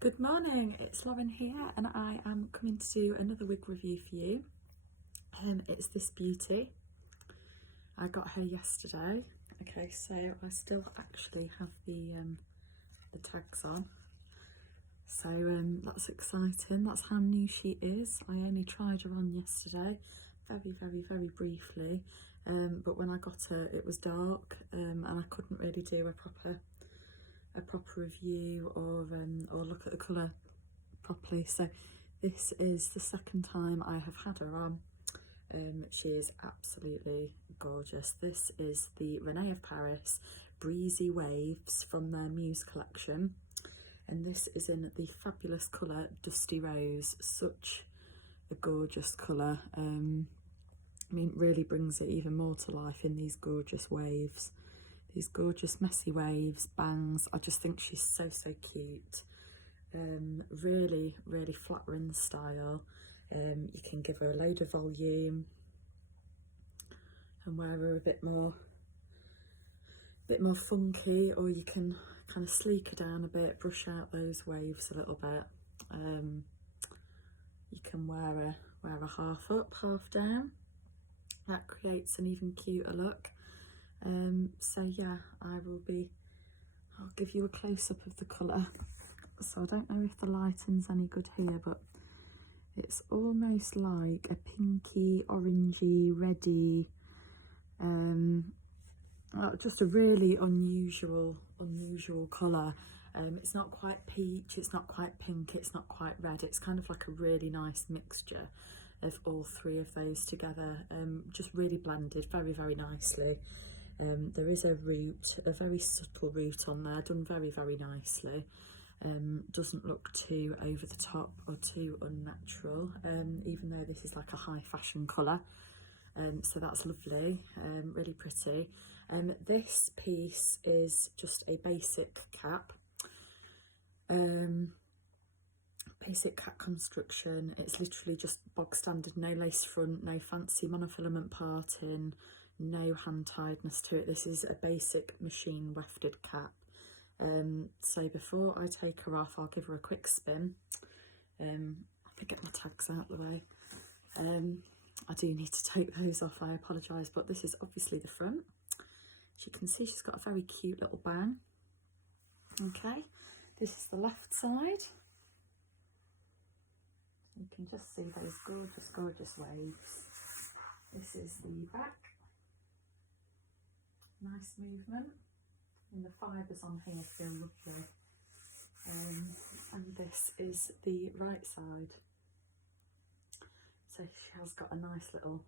Good morning, it's Lauren here and I am coming to do another wig review for you. It's this beauty. I got her yesterday. Okay, so I still actually have the tags on. So that's exciting. That's how new she is. I only tried her on yesterday, very briefly. But when I got her, it was dark and I couldn't really do a proper review or look at the colour properly. So this is the second time I have had her on. She is absolutely gorgeous. This is the Rene of Paris Breezy Waves from their Muse collection, and this is in the fabulous colour Dusty Rose. Such a gorgeous colour. I mean, really brings it even more to life in these gorgeous waves. These gorgeous messy waves, bangs. I just think she's so cute. Really flattering style. You can give her a load of volume and wear her a bit more funky, or you can kind of sleek her down a bit, brush out those waves a little bit. You can wear her half up, half down. That creates an even cuter look. So yeah, I'll give you a close-up of the colour. So I don't know if the lighting's any good here, but it's almost like a pinky, orangey, reddy, just a really unusual colour. It's not quite peach, it's not quite pink, it's not quite red. It's kind of like a really nice mixture of all three of those together. Just really blended very nicely. There is a root, a very subtle root on there, done very nicely. Doesn't look too over the top or too unnatural, even though this is like a high fashion colour. So that's lovely, really pretty. This piece is just a basic cap. Basic cap construction. It's literally just bog standard, no lace front, no fancy monofilament parting, no hand tiedness to it. This is a basic machine wefted cap. So before I take her off, I'll give her a quick spin. Let me get my tags out of the way. I do need to take those off, I apologise, but this is obviously the front. As you can see, she's got a very cute little bang. Okay, this is the left side. You can just see those gorgeous waves. This is the back. Nice movement. And the fibres on here feel lovely. And this is the right side. So she has got a nice little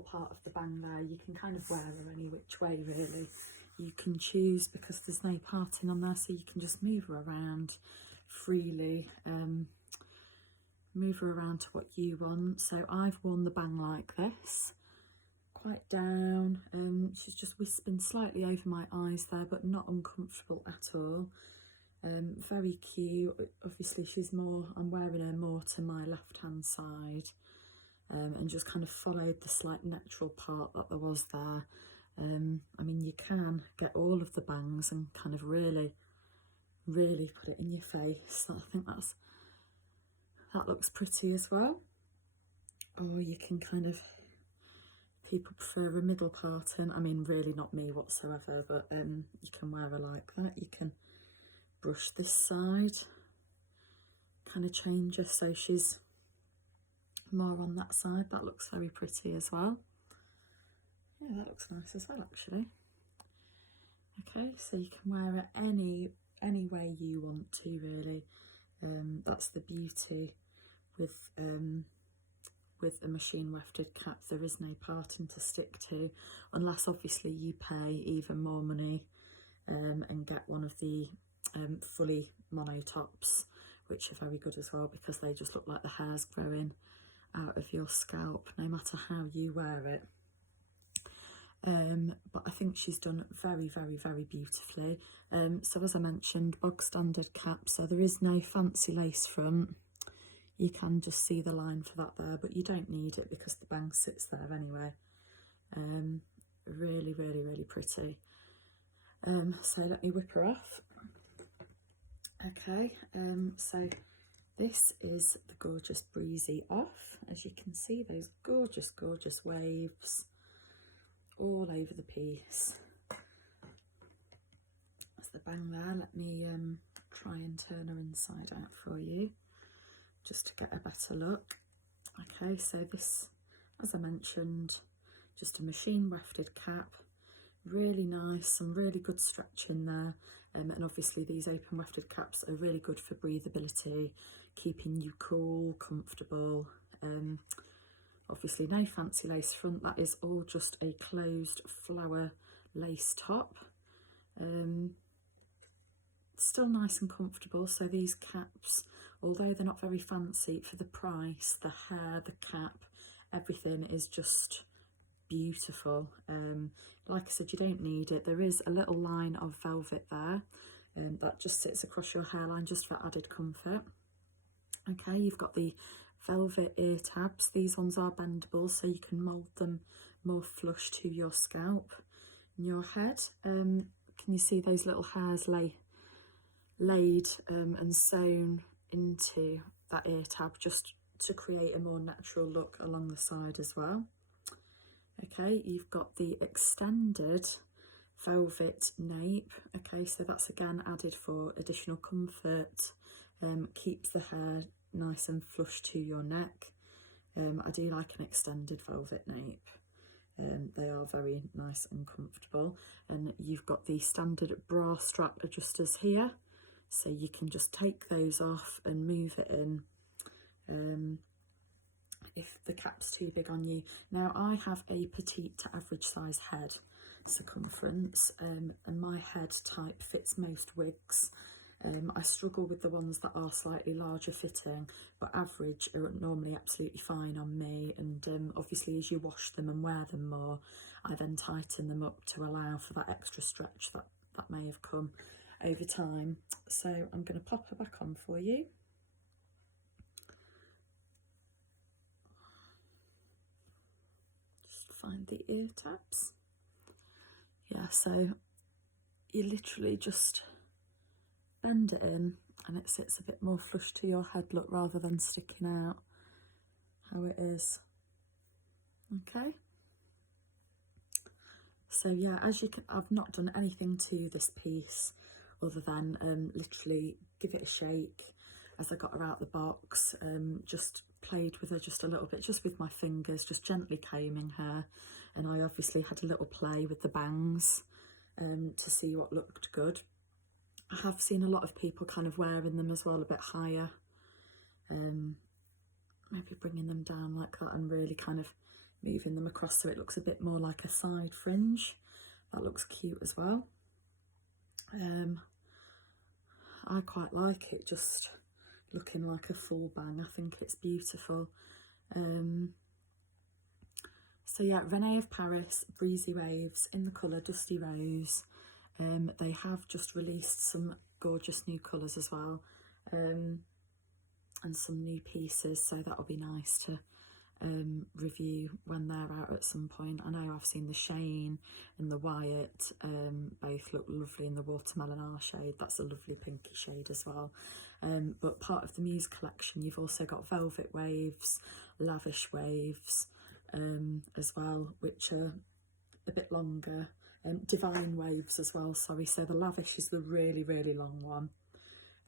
part of the bang there. You can kind of wear her any which way really. You can choose, because there's no parting on there, so you can just move her around freely. Move her around to what you want. So I've worn the bang like this, quite down. She's just wisping slightly over my eyes there, but not uncomfortable at all. Very cute. Obviously I'm wearing her more to my left hand side, and just kind of followed the slight natural part that there was there. I mean, you can get all of the bangs and kind of really put it in your face. I think that looks pretty as well. Or you can kind of, people prefer a middle parting. I mean, really not me whatsoever, but you can wear her like that. You can brush this side, kind of change her so she's more on that side. That looks very pretty as well. Yeah, that looks nice as well actually. Okay, so you can wear it any way you want to really. That's the beauty with a machine wefted cap. There is no parting to stick to, unless obviously you pay even more money and get one of the fully mono tops, which are very good as well, because they just look like the hair's growing out of your scalp no matter how you wear it. But I think she's done very beautifully. So as I mentioned, bog standard cap, so there is no fancy lace front. You can just see the line for that there, but you don't need it because the bang sits there anyway. Really pretty. So let me whip her off. Okay, so this is the gorgeous Breezy Off. As you can see, those gorgeous, gorgeous waves all over the piece. That's the bang there. Let me try and turn her inside out for you, just to get a better look. Okay, so this, as I mentioned, just a machine wefted cap. Really nice, some really good stretch in there. And obviously these open wefted caps are really good for breathability, keeping you cool, comfortable. Obviously no fancy lace front, that is all just a closed flower lace top. Still nice and comfortable. So these caps, although they're not very fancy, for the price, the hair, the cap, everything is just beautiful. Like I said, you don't need it. There is a little line of velvet there that just sits across your hairline just for added comfort. Okay, you've got the velvet ear tabs. These ones are bendable, so you can mould them more flush to your scalp and your head. Can you see those little hairs laid and sewn into that ear tab, just to create a more natural look along the side as well? Okay, you've got the extended velvet nape. Okay, so that's again added for additional comfort, keeps the hair nice and flush to your neck. I do like an extended velvet nape. They are very nice and comfortable. And you've got the standard bra strap adjusters here, so you can just take those off and move it in if the cap's too big on you. Now, I have a petite to average size head circumference, and my head type fits most wigs. I struggle with the ones that are slightly larger fitting, but average are normally absolutely fine on me. And obviously as you wash them and wear them more, I then tighten them up to allow for that extra stretch that may have come over time. So I'm going to pop her back on for you. Find the ear tabs. Yeah, so you literally just bend it in and it sits a bit more flush to your head look rather than sticking out how it is. Okay, so yeah, as you can, I've not done anything to this piece other than literally give it a shake as I got her out the box. Just played with her just a little bit, just with my fingers, just gently combing her, and I obviously had a little play with the bangs to see what looked good. I have seen a lot of people kind of wearing them as well a bit higher, maybe bringing them down like that and really kind of moving them across so it looks a bit more like a side fringe. That looks cute as well. I quite like it just looking like a full bang. I think it's beautiful. So yeah, Rene of Paris, Breezy Waves in the colour Dusty Rose. They have just released some gorgeous new colours as well, and some new pieces, so that'll be nice to review when they're out at some point. I know I've seen the Shane and the Wyatt, both look lovely in the Watermelon R shade. That's a lovely pinky shade as well. But part of the Muse collection, you've also got Velvet Waves, Lavish Waves as well, which are a bit longer. Divine Waves as well, sorry. So the Lavish is the really, really long one.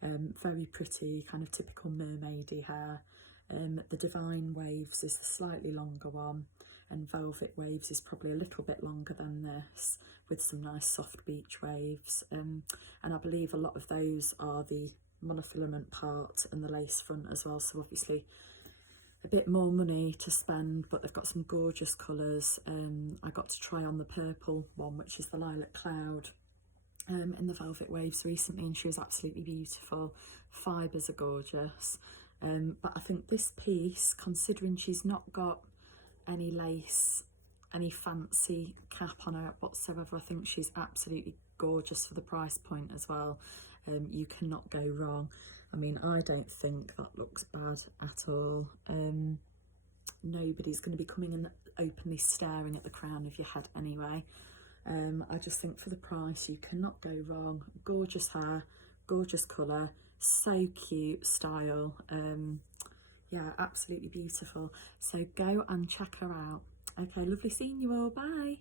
Very pretty, kind of typical mermaidy hair. The Divine Waves is the slightly longer one, and Velvet Waves is probably a little bit longer than this, with some nice soft beach waves. And I believe a lot of those are the monofilament part and the lace front as well, so obviously a bit more money to spend, but they've got some gorgeous colours. I got to try on the purple one, which is the Lilac Cloud, in the Velvet Waves recently, and she was absolutely beautiful. Fibres are gorgeous. But I think this piece, considering she's not got any lace, any fancy cap on her whatsoever, I think she's absolutely gorgeous for the price point as well. You cannot go wrong. I mean, I don't think that looks bad at all. Nobody's going to be coming and openly staring at the crown of your head anyway. I just think for the price, you cannot go wrong. Gorgeous hair, gorgeous colour, so cute style. Yeah, absolutely beautiful. So go and check her out. Okay, lovely seeing you all. Bye.